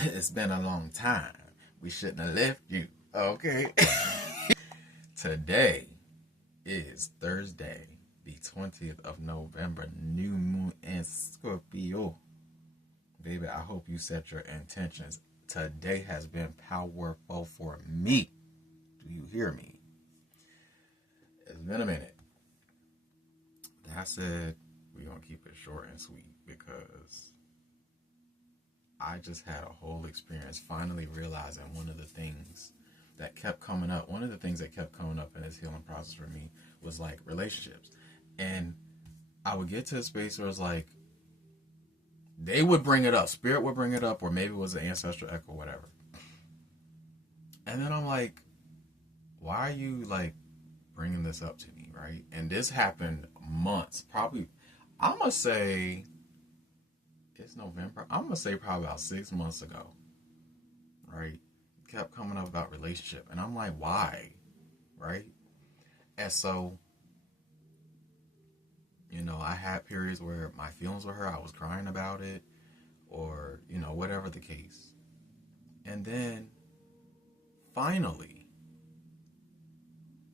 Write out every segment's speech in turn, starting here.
It's been a long time. We shouldn't have left you. Okay. Today is Thursday, the 20th of November, new moon in Scorpio. Baby, I hope you set your intentions. Today has been powerful for me. Do you hear me? It's been a minute. That said, we're going to keep it short and sweet because I just had a whole experience finally realizing one of the things that kept coming up. One of the things that kept coming up in this healing process for me was like relationships. And I would get to a space where it's like, they would bring it up. Spirit would bring it up, or maybe it was an ancestral echo, whatever. And then I'm like, why are you like bringing this up to me, right? And this happened months, probably, I'm going to say, it's November. I'm going to say probably about 6 months ago, right? Kept coming up about relationship. And I'm like, why? Right? And so, I had periods where my feelings were hurt. I was crying about it or, whatever the case. And then finally,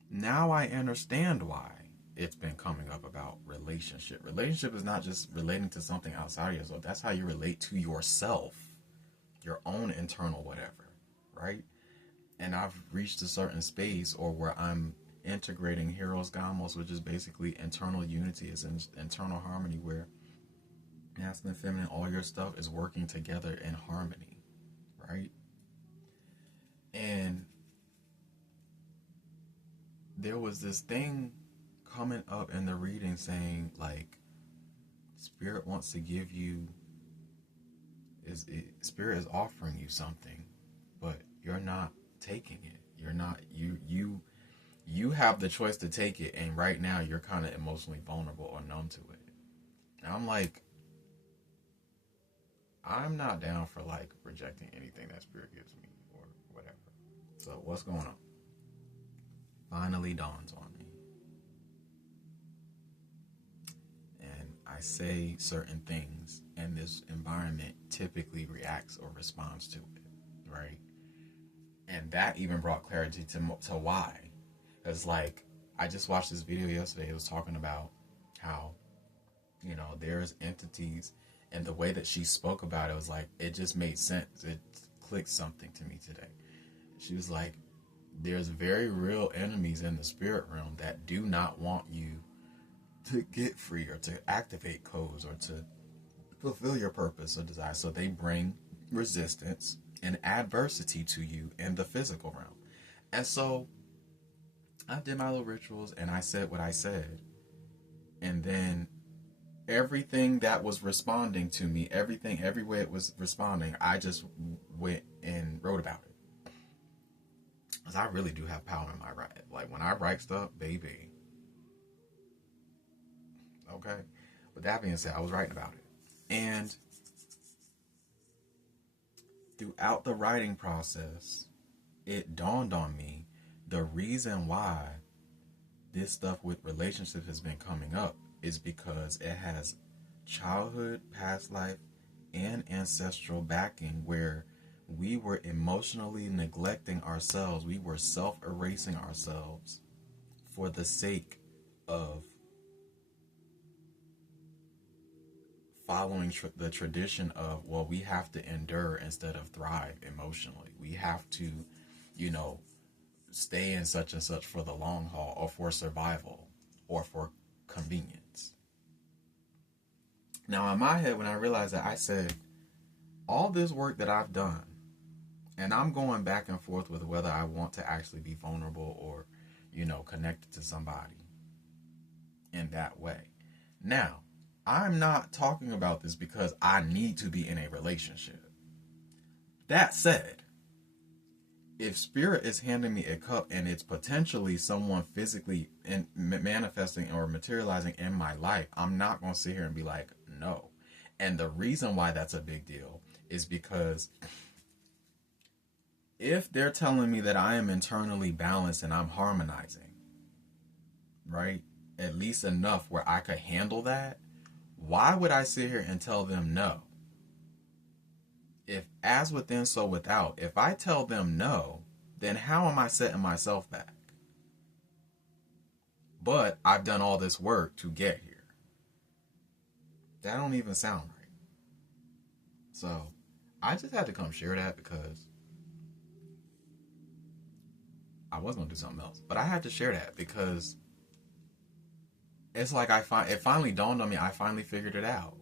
now I understand why it's been coming up about relationship. Relationship is not just relating to something outside of yourself. That's how you relate to yourself, your own internal whatever, right? And I've reached a certain space or where I'm integrating Heroes Gamos, which is basically internal unity, is internal harmony where masculine, feminine, all your stuff is working together in harmony, right? And there was this thing coming up in the reading saying like spirit wants to give you spirit is offering you something, but you're not taking it. You're not you have the choice to take it, and right now you're kind of emotionally vulnerable or numb to it. And I'm like, I'm not down for like rejecting anything that spirit gives me or whatever. So what's going on? Finally dawns on me. And I say certain things, and this environment typically reacts or responds to it, right? And that even brought clarity to why. It's like, I just watched this video yesterday. It was talking about how, there's entities, and the way that she spoke about it was like, it just made sense. It clicked something to me today. She was like, there's very real enemies in the spirit realm that do not want you to get free or to activate codes or to fulfill your purpose or desire. So they bring resistance and adversity to you in the physical realm. And so I did my little rituals and I said what I said. And then everything that was responding to me, every way it was responding, I just went and wrote about it. Because I really do have power in my writing. Like when I write stuff, baby. Okay. With that being said, I was writing about it. And throughout the writing process, it dawned on me the reason why this stuff with relationships has been coming up is because it has childhood, past life, and ancestral backing where we were emotionally neglecting ourselves. We were self-erasing ourselves for the sake of following the tradition of, well, we have to endure instead of thrive emotionally. We have to, stay in such and such for the long haul or for survival or for convenience. Now, in my head, when I realized that, I said, all this work that I've done, and I'm going back and forth with whether I want to actually be vulnerable or, connected to somebody in that way. Now, I'm not talking about this because I need to be in a relationship. That said, if spirit is handing me a cup and it's potentially someone physically manifesting or materializing in my life, I'm not going to sit here and be like, no. And the reason why that's a big deal is because if they're telling me that I am internally balanced and I'm harmonizing, right, at least enough where I could handle that, why would I sit here and tell them no? If as within, so without, if I tell them no, then how am I setting myself back? But I've done all this work to get here. That don't even sound right. So I just had to come share that because I was going to do something else. But I had to share that because it's like it finally dawned on me. I finally figured it out.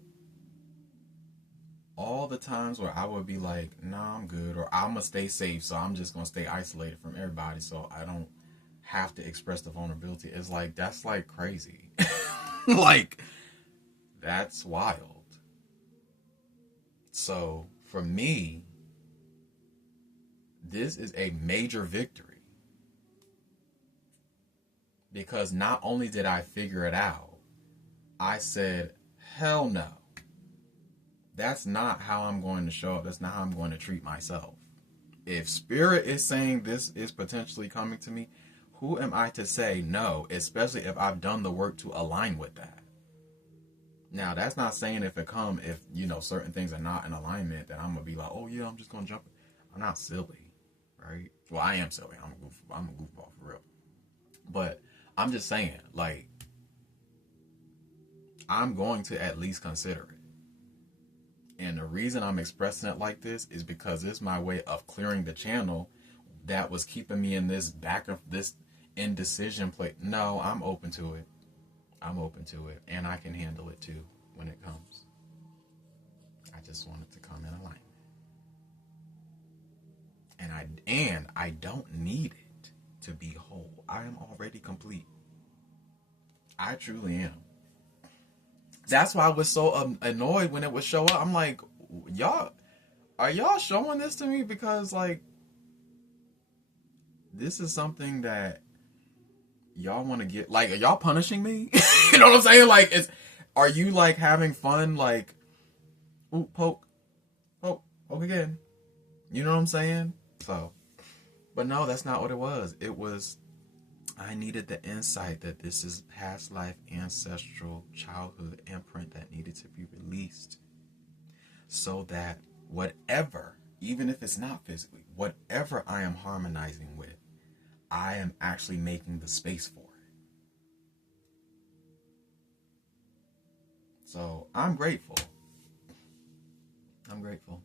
All the times where I would be like, nah, I'm good, or I'm going to stay safe, so I'm just going to stay isolated from everybody so I don't have to express the vulnerability. It's like, that's like crazy. Like, that's wild. So for me, this is a major victory. Because not only did I figure it out, I said, hell no. That's not how I'm going to show up. That's not how I'm going to treat myself. If spirit is saying this is potentially coming to me, who am I to say no, especially if I've done the work to align with that? Now, that's not saying if certain things are not in alignment, that I'm going to be like, oh yeah, I'm just going to jump. I'm not silly, right? Well, I am silly. I'm a goofball for real. But I'm just saying, like, I'm going to at least consider it. And the reason I'm expressing it like this is because it's my way of clearing the channel that was keeping me in this indecision place. No, I'm open to it. I'm open to it. And I can handle it too when it comes. I just wanted to come in alignment. And I don't need it to be whole. I am already complete. I truly am. That's why I was so annoyed when it would show up. I'm like, are y'all showing this to me? Because, like, this is something that y'all want to get. Like, are y'all punishing me? You know what I'm saying? Like, are you, like, having fun? Like, ooh, poke again. You know what I'm saying? So, but no, that's not what it was. It was, I needed the insight that this is past life, ancestral, childhood imprint that needed to be released. So that whatever, even if it's not physically, whatever I am harmonizing with, I am actually making the space for it. So I'm grateful. I'm grateful.